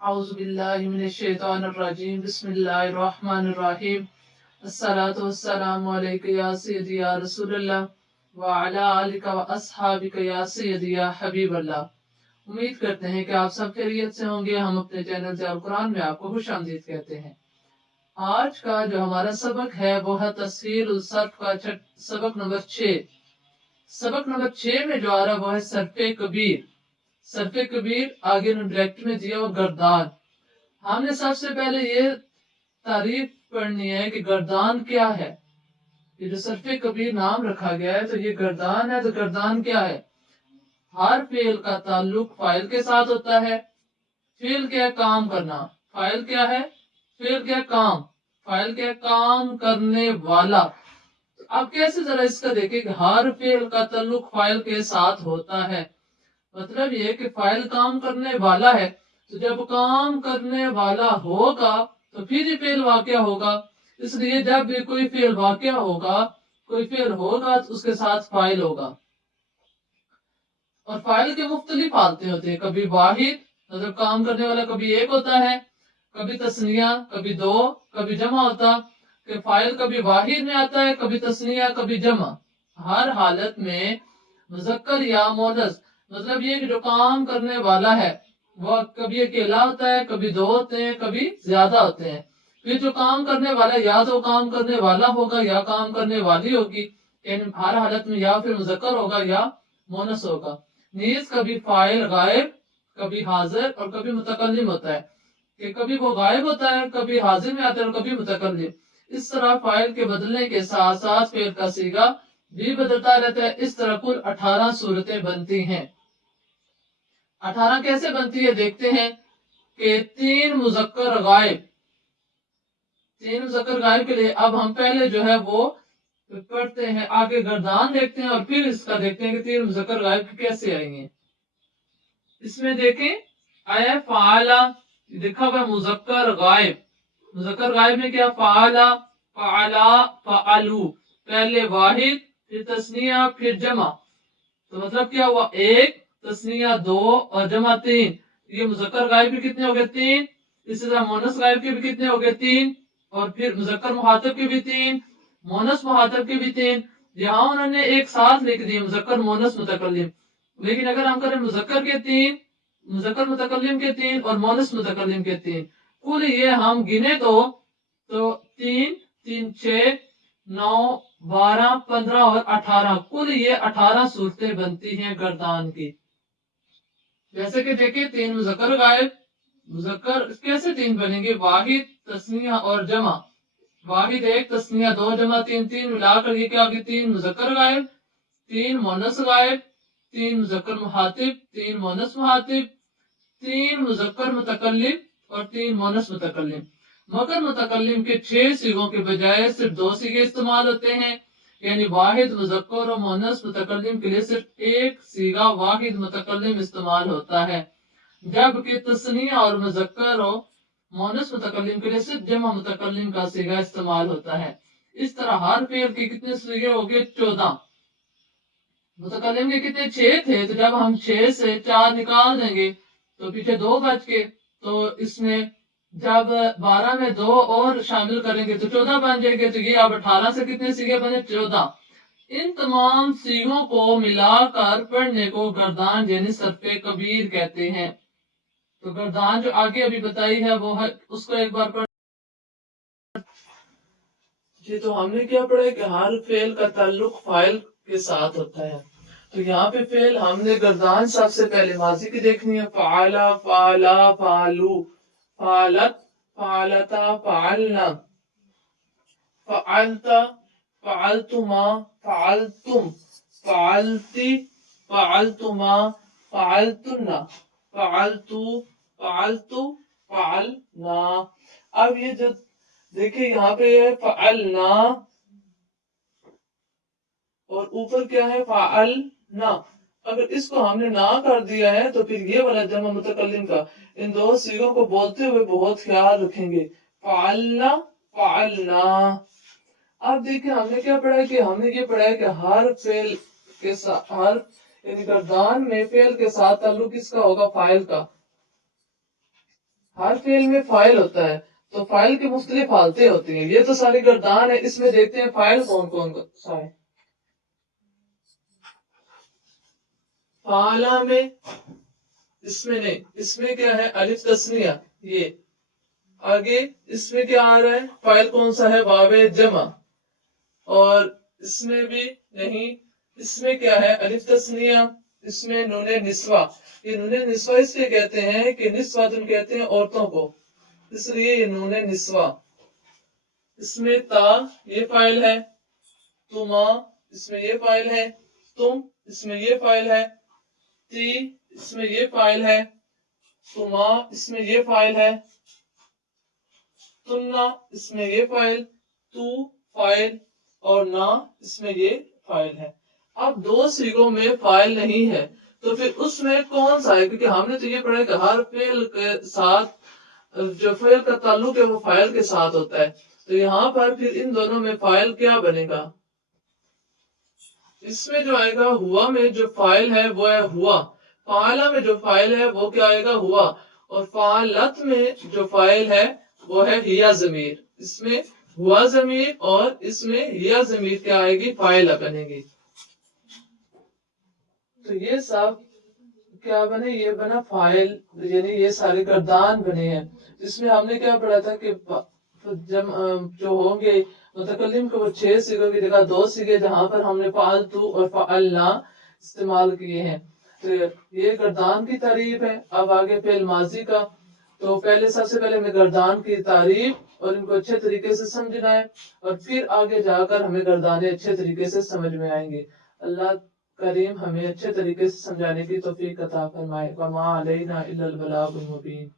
औज़ुबिल्लाहिमिनश्शैतानिर्रजीम बिस्मिल्लाहिर्रहमानिर्रहीम अस्सलातु वस्सलामु अलैका या सय्यदी या रसूलल्लाह व अला आलिका व अस्हाबिका या सय्यदी या हबीबल्लाह। उम्मीद करते हैं कि आप सब खैरियत से होंगे। हम अपने चैनल से अल कुरान में आपको खुशामदीद कहते हैं। आज का जो हमारा सबक है वो है तस्हील उल सर्फ का सबक नंबर 6। सबक नंबर 6 में जो आ रहा वो है सर्फे कबीर। सर्फे कबीर आगे डायरेक्ट में दिया वो गर्दान। हमने सबसे पहले ये तारीफ पढ़नी है कि गर्दान क्या है। ये जो सर्फे कबीर नाम रखा गया है तो ये गर्दान है। तो गर्दान क्या है? हर फेल का ताल्लुक फाइल के साथ होता है। फेल क्या है? काम करना। फाइल क्या है? फेल क्या है? काम। फाइल क्या है? काम करने वाला। तो अब कैसे जरा इसका देखें कि हर फेल का ताल्लुक फाइल के साथ होता है। मतलब ये कि फाइल काम करने वाला है, तो जब काम करने वाला होगा तो फिर ही फेल वाकया होगा। इसलिए जब भी कोई फेल वाकया होगा, कोई फेल होगा तो उसके साथ फाइल होगा। और फाइल के मुख्तलिफ हालतें होती है। कभी वाहिद मतलब काम करने वाला कभी एक होता है, कभी तस्निया, कभी दो, कभी जमा होता। कि फाइल कभी वाहिद में आता है, कभी तस्निया, कभी जमा। हर हालत में मुज़क्कर या मोनस मतलब ये कि जो काम करने वाला है वो कभी अकेला होता है, कभी दो होते हैं, कभी ज्यादा होते हैं। फिर जो काम करने वाला या तो काम करने वाला होगा या काम करने वाली होगी। यानी हर हालत में या फिर मुज़क्कर होगा या मोनस होगा। नीज कभी फाइल गायब, कभी हाजिर और कभी मुतकल्लिम होता है। कि कभी वो गायब होता है, कभी हाजिर में आता है और कभी मुतकल्लिम। इस तरह फाइल के बदलने के साथ साथ फेल का सीगा भी बदलता रहता है। इस तरह कुल 18 सूरतें बनती हैं। 18 कैसे बनती है देखते हैं कि तीन मुज़क्कर गायब के लिए अब हम पहले जो है वो पढ़ते हैं, आगे गर्दान देखते हैं और फिर इसका देखते हैं कि तीन मुज़क्कर गायब कैसे आएंगे। इसमें देखें आया फाला लिखा हुआ मुज़क्कर गायब। मुज़क्कर गायब में क्या? फाला, फाला, फालू। पहले वाहिद, फिर तस्निया, फिर जमा। तो मतलब क्या हुआ? एक, तस्निया दो और जमा तीन। ये मुज़क्कर गायब के कितने हो गए? तीन। इसी तरह मोनस गायब के भी कितने हो गए? तीन। और फिर मुज़क्कर मुहातब के भी तीन, मोनस मुहातब के भी तीन। यहाँ उन्होंने एक साथ लिख दिए मुज़क्कर मोनस मुतकल्लिम। लेकिन अगर हम करें मुज़क्कर के तीन, मुज़क्कर मुतकल्लिम के तीन और मोनस मुतकल्लिम के तीन, कुल ये हम गिने तो तीन, तीन, 6, 9, 12, 15 और 18, कुल ये 18 सूरतें बनती हैं गर्दान की। जैसे कि देखिए तीन मुज़क्कर गायब। मुज़क्कर कैसे तीन बनेंगे? वाहिद, तस्निया और जमा। वाहिद एक, तस्निया दो, जमा तीन। तीन मिलाकर ये क्या होगी? तीन मुज़क्कर गायब, तीन मोनस गायब, तीन मुज़क्कर मुहातिब, तीन मोनस मुहातिब, तीन मुज़क्कर मुतकल्लिम और तीन मोनस मुतकल्लिम। मगर मुतकल्लिम के 6 सीगों के बजाय सिर्फ 2 सीगे इस्तेमाल होते हैं। यानी वाहिद मुज़क्कर और मोनस मुतकल्लिम के लिए सिर्फ एक सीगा वाहिद मुतकल्लिम इस्तेमाल होता है, जबकि तस्निया और मुज़क्कर और मोनस मुतकल्लिम के लिए सिर्फ जमा मुतकल्लिम का सीगा इस्तेमाल होता है। इस तरह हर फेल के कितने सीगे हो गए? 14। मुतकल्लिम के कितने? 6 थे। तो जब हम 6 से 4 निकाल देंगे तो पीछे 2 बच के, तो इसमें जब 12 में 2 और शामिल करेंगे तो 14 बन जाएंगे। तो ये अब 18 से कितने सीगे बने? 14। इन तमाम सीगों को मिलाकर पढ़ने को गर्दान यानी सर्फे कबीर कहते हैं। तो गर्दान जो आगे अभी बताई है वो है, उसको एक बार पढ़। जी, तो हमने क्या पढ़ा कि हर फेल का ताल्लुक फाइल के साथ होता है। तो यहाँ पे फेल हमने गर्दान सबसे पहले माजी की देखनी है। फाला, फाला, फालू, फालत, फालता, फालना, फालता, फालतुमा, फालतुम, फालती, फालतुमा, फालतुन्ना, फालतू, फालतू, फालना। अब ये जो देखिए यहाँ पे है फालना और ऊपर क्या है? फालना। अगर इसको हमने ना कर दिया है तो फिर ये वाला जमा मुतकल्लिम का इन दो सीगों को बोलते हुए बहुत ख्याल रखेंगे। फालना, फालना। अब देखिए हमने क्या पढ़ा है कि हमने ये पढ़ा है कि हर फेल के साथ, हर यानी गर्दान में फेल के साथ ताल्लुक किसका होगा? फाइल का। ہر فعل میں فاعل ہوتا ہے تو فاعل کی مختلف حالتیں ہوتی ہیں. یہ تو ساری گردان ہے. اس میں دیکھتے ہیں فاعل کون کون سا ہے. فعلا میں اس میں نہیں، اس میں کیا ہے الف تسنیہ. یہ آگے اس میں کیا آ رہا ہے فاعل کون سا ہے واو جمع. اور اس میں بھی نہیں. اس میں کیا ہے الف تسنیہ. اس میں نون نسوہ. یہ نون نسوہ اس لیے کہتے ہیں کہ نسوۃن کہتے ہیں عورتوں کو، اس لیے یہ نون نسوہ. اس میں تا یہ فاعل ہے. تما اس میں یہ فاعل ہے. تم اس میں یہ فاعل ہے. تی اس میں یہ فاعل ہے. تما اس میں یہ فاعل ہے. تننا اس میں یہ فاعل. تو فاعل اور نا اس میں یہ فاعل ہے. اب دو صیغوں میں فاعل نہیں ہے تو پھر اس میں کون سا ہے؟ کیونکہ ہم نے تو یہ پڑھا کہ ہر فعل کے ساتھ جو فعل کا تعلق ہے وہ فاعل کے ساتھ ہوتا ہے. تو یہاں پر پھر ان دونوں میں فاعل کیا بنے گا؟ اس میں جو آئے گا ہوا میں جو فاعل ہے وہ ہے ہوا. فعلا میں جو فاعل ہے وہ کیا آئے گا ہوا. اور فعلت میں جو فاعل ہے وہ ہے ہیا ضمیر. اس میں ہوا ضمیر اور اس میں ہیا ضمیر کیا آئے گی فاعلہ بنے گی. تو یہ سب کیا بنے؟ یہ بنا فاعل، یعنی یہ سارے گردان بنے ہیں. اس میں ہم نے کیا پڑھا تھا کہ جو ہوں گے متکلم کے وہ 6 صیغوں کی جگہ 2 صیغے جہاں پر ہم نے فعلتو اور فعلنا استعمال کیے ہیں. تو یہ گردان کی تعریف ہے. اب آگے فعل ماضی کا. تو سب سے پہلے ہمیں گردان کی تعریف اور ان کو اچھے طریقے سے سمجھنا ہے اور پھر آگے جا کر ہمیں گردانے اچھے طریقے سے سمجھ میں آئیں گے. اللہ کریم ہمیں اچھے طریقے سے سمجھانے کی توفیق عطا فرمائے. وما علینا الا البلاغ المبین.